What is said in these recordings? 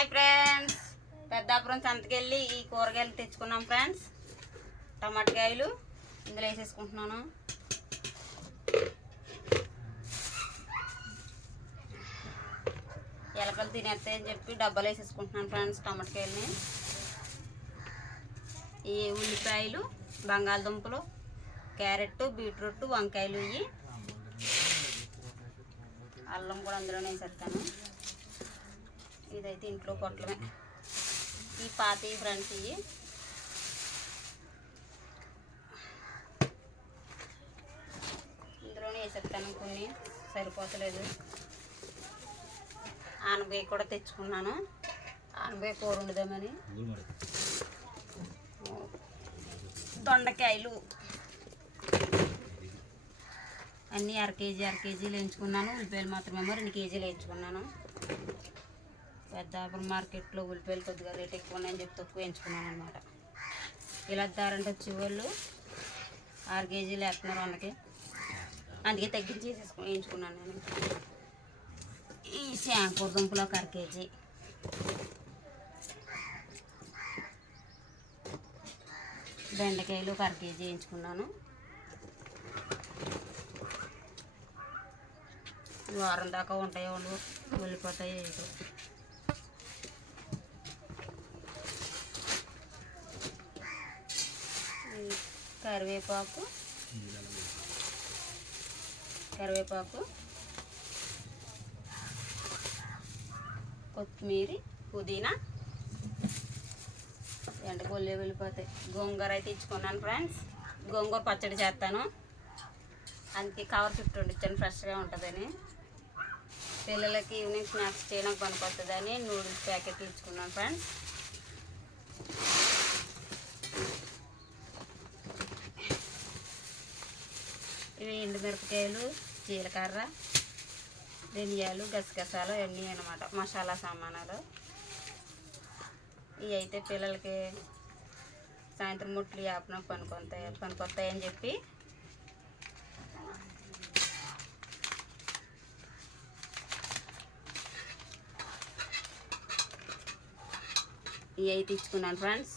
Hi friends. Peddapuram సంతకెళ్ళి ఈ కూరగాయలు తెచ్చుకున్నాం ఫ్రెండ్స్. టమాటకాయలు ఇందులో వేసేసుకుంటున్నాను. ఎలకలు తినేస్తాయని చెప్పి డబ్బాలు వేసేసుకుంటున్నాను ఫ్రెండ్స్ టమాటకాయలని. ఈ ఉల్లిపాయలు బంగాళదుంపలు క్యారెట్ బీట్రూట్ వంకాయలు ఇవి అల్లం కూడా అందులోనే వేసేస్తాను. ఇదైతే ఇంట్లో పొట్లమే. ఈ పాతి ఫ్రెండ్స్ ఇవి. ఇందులోనే వేసేస్తాను కొన్ని. సరిపోతలేదు. ఆనపకాయ కూడా తెచ్చుకున్నాను. ఆనపకాయ కూర వండుదామని. దొండకాయలు. అన్నీ అర కేజీ అర కేజీలు వేయించుకున్నాను ఉల్లిపాయలు మాత్రమేమో రెండు కేజీలు వేయించుకున్నాను పెద్దాపురం మార్కెట్లో ఉల్లిపాయలు కొద్దిగా రేట్ ఎక్కువ ఉన్నాయని చెప్పి తక్కువ వేయించుకున్నాను అనమాట ఇలా దారంటే వచ్చి వాళ్ళు ఆరు కేజీలు వేస్తున్నారు వాళ్ళకి అందుకే తగ్గించి వేసేసుకు వేయించుకున్నాను నేను. ఈ శాంకూర దుంపలు ఒక అర కేజీ. బెండకాయలు ఒక అర కేజీ వేయించుకున్నాను. వారం దాకా ఉంటాయి వాళ్ళు వెళ్ళిపోతాయి ఏదో. ఈ కరివేపాకు. కరివేపాకు. కొత్తిమీర పుదీనా. ఎండకొల్లే వెళ్ళిపోతాయి. గోంగూర అయితే ఇచ్చుకున్నాను ఫ్రెండ్స్. గోంగూర పచ్చడి చేస్తాను. అందుకే కవర్ ఫిఫ్టీ వండించాను ఫ్రెష్గా ఉంటుందని. పిల్లలకి ఈవినింగ్ స్నాక్స్ చేయడానికి పనికొస్తుందని నూడిల్స్ ప్యాకెట్లు ఇచ్చుకున్నాను ఫ్రెండ్స్. ఇవి ఎండుమిరపకాయలు జీలకర్ర ధనియాలు గసగసాలు అన్నీ అనమాట మసాలా సామానాలు. ఇవి అయితే పిల్లలకి సాయంత్రం ముట్లు యాపన పనుకొస్తాయి పనికొస్తాయని చెప్పి ఇవి అయితే ఇచ్చుకున్నాను ఫ్రెండ్స్.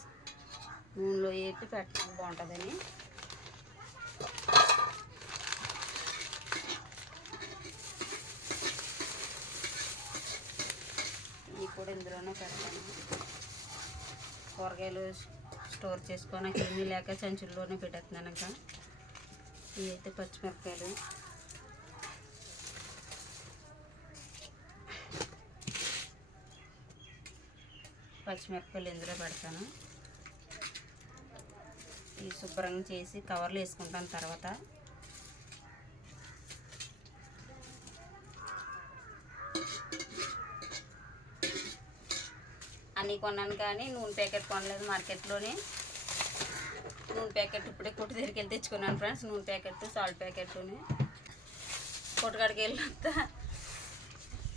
నూనెలో వేసి పెట్టడం బాగుంటుందని. కూడా ఇందులోనే పెడతాను. కూరగాయలు స్టోర్ చేసుకోవడానికి ఏమీ లేక సంచుల్లోనే పెట్టేస్తున్నాను ఇంకా. ఇవి అయితే పచ్చిమిరపకాయలు. పచ్చిమిరపకాయలు ఇందులో పెడతాను. ఈ శుభ్రంగా చేసి కవర్లు వేసుకుంటాను తర్వాత. అన్నీ కొన్నాను కానీ నూనె ప్యాకెట్ కొనలేదు మార్కెట్లోనే. నూనె ప్యాకెట్ ఇప్పుడే కొట్టు దగ్గరికి వెళ్ళి తెచ్చుకున్నాను ఫ్రెండ్స్ నూనె ప్యాకెట్ సాల్ట్ ప్యాకెట్ని కొట్టుకాడికి వెళ్ళినంత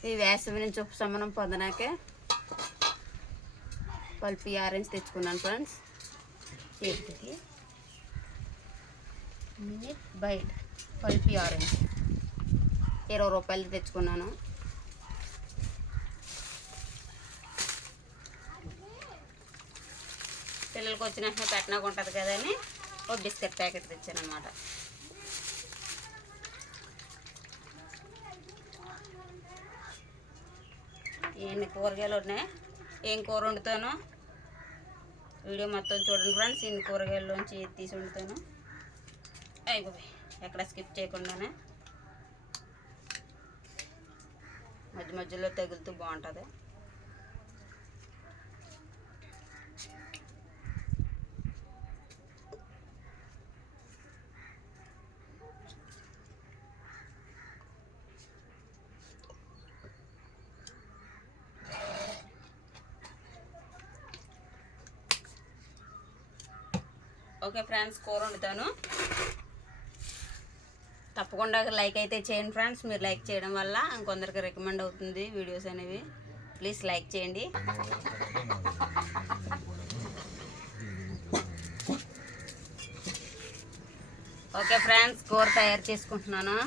ఈ వేసవి నుంచి ఉపశమనం పొందనాకే పల్పి ఆరెంజ్ తెచ్చుకున్నాను ఫ్రెండ్స్. చేతికి మినిట్ బైట్ పల్పి ఆరెంజ్. ఇరవై రూపాయలు తెచ్చుకున్నాను. పిల్లలకి వచ్చిన వెంటనే పెట్టినాక ఉంటుంది కదని ఒక బిస్కెట్ ప్యాకెట్ తెచ్చాను అనమాట ఎన్ని కూరగాయలు ఉన్నాయి? ఏం కూర వండుతాను? వీడియో మొత్తం చూడండి ఫ్రెండ్స్ ఇన్ని కూరగాయల్లోంచి తీసి వండుతాను? అయిపోయి ఎక్కడ స్కిప్ చేయకుండానే. మధ్య మధ్యలో తగులుతూ బాగుంటుంది. ఓకే ఫ్రెండ్స్ కూర వండుతాను. తప్పకుండా లైక్ అయితే చేయండి ఫ్రెండ్స్. మీరు లైక్ చేయడం వల్ల ఇంకొందరికి రికమెండ్ అవుతుంది వీడియోస్ అనేవి. ప్లీజ్ లైక్ చేయండి. ఓకే ఫ్రెండ్స్ కూర తయారు చేసుకుంటున్నాను.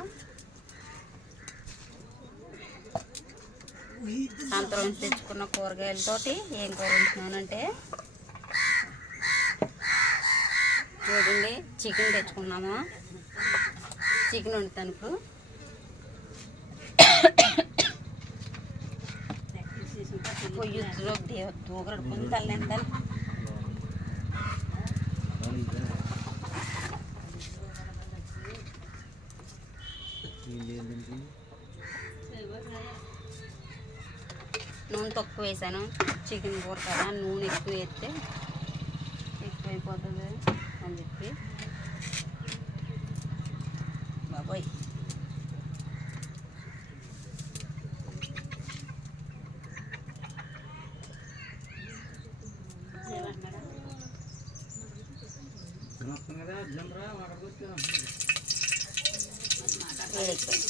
సంతలో తెచ్చుకున్న కూరగాయలతోటి ఏం కూర ఉంటున్నానంటే చూడండి చికెన్ తెచ్చుకున్నాము. చికెన్ వండుతాను ఇప్పుడు పొయ్యి దూగరడు పొందాలి తల్లిందాలి నూనె తక్కువ వేసాను. చికెన్ కూర కదా నూనె ఎక్కువ వేస్తే ఎక్కువైపోతుంది అని చెప్పి బాబోయ్ ఏమంటున్నారా? వేడెక్కిపోయింది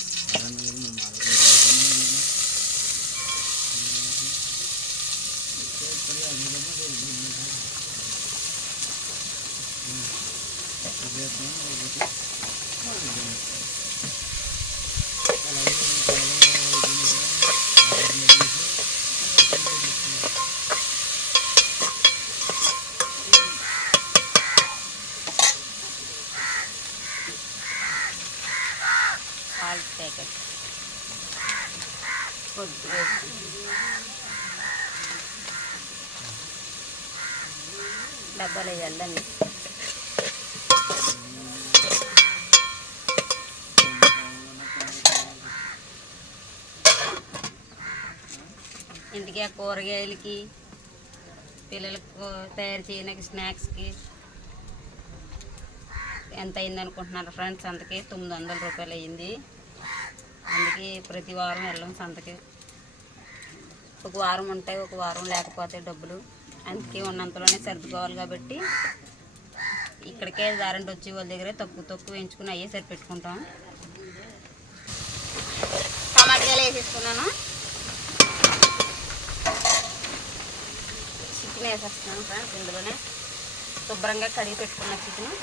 సాల్ట్ ప్యాకెట్ కొద్దిగా వేసుకుంటాం. డబ్బాలో వేయాలి ఇంటికి ఆ కూరగాయలకి పిల్లలకు తయారు చేయడానికి స్నాక్స్కి ఎంత అయింది అనుకుంటున్నారు ఫ్రెండ్స్? అందుకే తొమ్మిది వందల రూపాయలు అయ్యింది అందుకే ప్రతి వారం వెళ్ళాం సంతకి. ఒక వారం ఉంటాయి ఒక వారం లేకపోతే డబ్బులు. అందుకే ఉన్నంతలోనే సర్దుకోవాలి కాబట్టి ఇక్కడికే దారంటి వచ్చి వాళ్ళ దగ్గరే తక్కువ తక్కువ వేయించుకుని అయ్యే సరిపెట్టుకుంటాం. టమాటాలు వేసేసుకున్నాను. చికెన్ వేసేస్తున్నాను ఫ్రెండ్స్ ఇందులోనే శుభ్రంగా కడిగి పెట్టుకున్న చికెన్.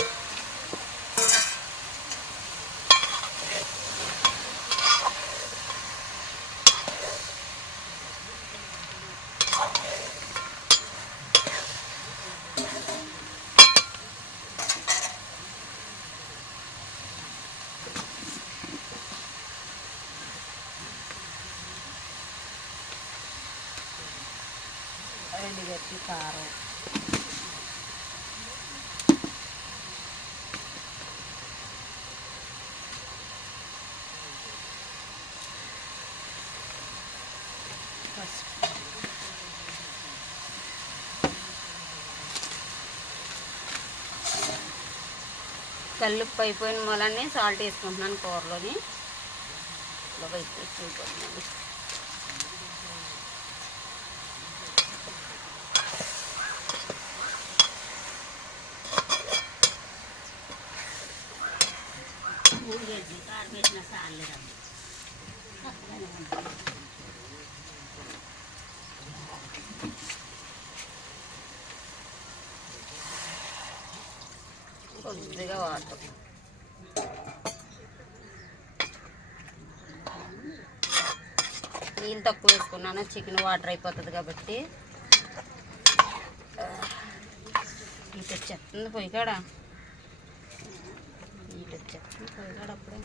కల్లుప్పు అయిపోయిన మూలనే సాల్ట్ వేసుకుంటున్నాను కూరలోని. ఇలా వైపు ఎక్కువైపోతున్నాను కొద్దిగా వాటర్. నేను తక్కువ వేసుకున్నాను? చికెన్ వాటర్ అయిపోతుంది కాబట్టి. ఇటు వచ్చేస్తుంది పొయ్యి కాడ? ఇటు వచ్చేస్తుంది పొయ్యి కాడ అప్పుడే.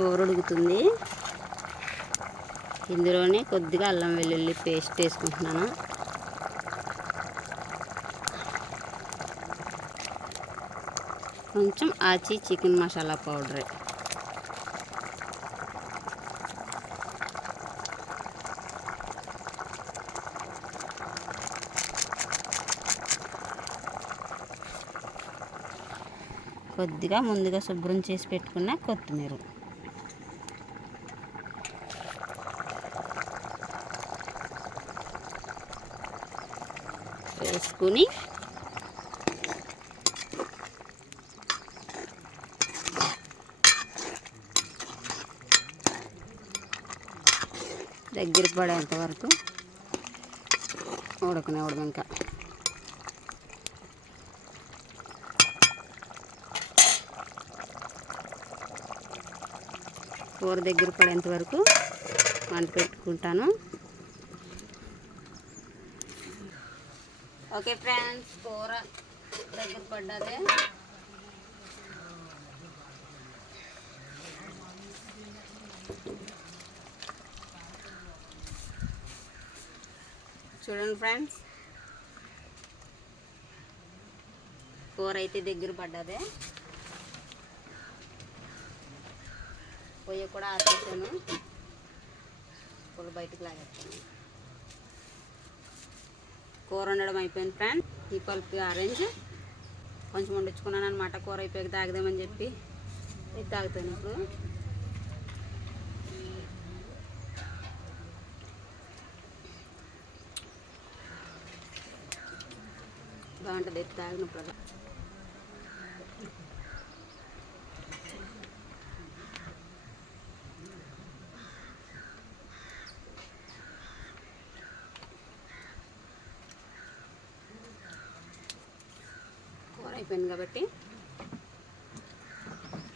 కూర ఉడుకుతుంది ఇందులోనే కొద్దిగా అల్లం వెల్లుల్లి పేస్ట్ వేసుకుంటున్నాను. కొంచెం ఆచి చికెన్ మసాలా పౌడర్. కొద్దిగా ముందుగా శుభ్రం చేసి పెట్టుకున్న కొత్తిమీర. వేసుకుని దగ్గర పడేంత వరకు ఉడకనే ఉడక ఇంకా. కూర దగ్గర పడేంత వరకు వంట పెట్టుకుంటాను. ఓకే ఫ్రెండ్స్ కూర దగ్గర పడ్డదే చూడండి ఫ్రెండ్స్ కూర అయితే దగ్గర పడ్డదే పొయ్యి కూడా ఆపేసాను పొయ్యి బయటకు లాగేస్తాను కూర వండడం అయిపోయింది ఫ్రెండ్. ఈ పల్పు ఆరెంజ్. కొంచెం వండించుకున్నాను అనమాట కూర అయిపోయాక తాగదామని చెప్పి. ఇది తాగుతాను ఇప్పుడు. బాగుంటుంది ఎత్తు తాగినప్పుడు అలా. కూర అయిపోయింది కాబట్టి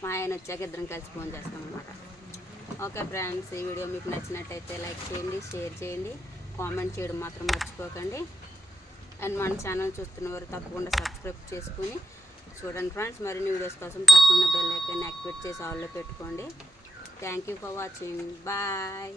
మా ఆయన వచ్చాక ఇద్దరం కలిసి ఫోన్ చేస్తాం అనమాట ఓకే ఫ్రెండ్స్ ఈ వీడియో మీకు నచ్చినట్టయితే లైక్ చేయండి షేర్ చేయండి కామెంట్ చేయడం మాత్రం మర్చిపోకండి. అండ్ మన ఛానల్ చూస్తున్న వారు తప్పకుండా సబ్స్క్రైబ్ చేసుకుని చూడండి ఫ్రెండ్స్. మరిన్ని వీడియోస్ కోసం తప్పకుండా బెల్ ఐకాన్ యాక్టివేట్ చేసి ఆల్లో పెట్టుకోండి. Thank you for watching bye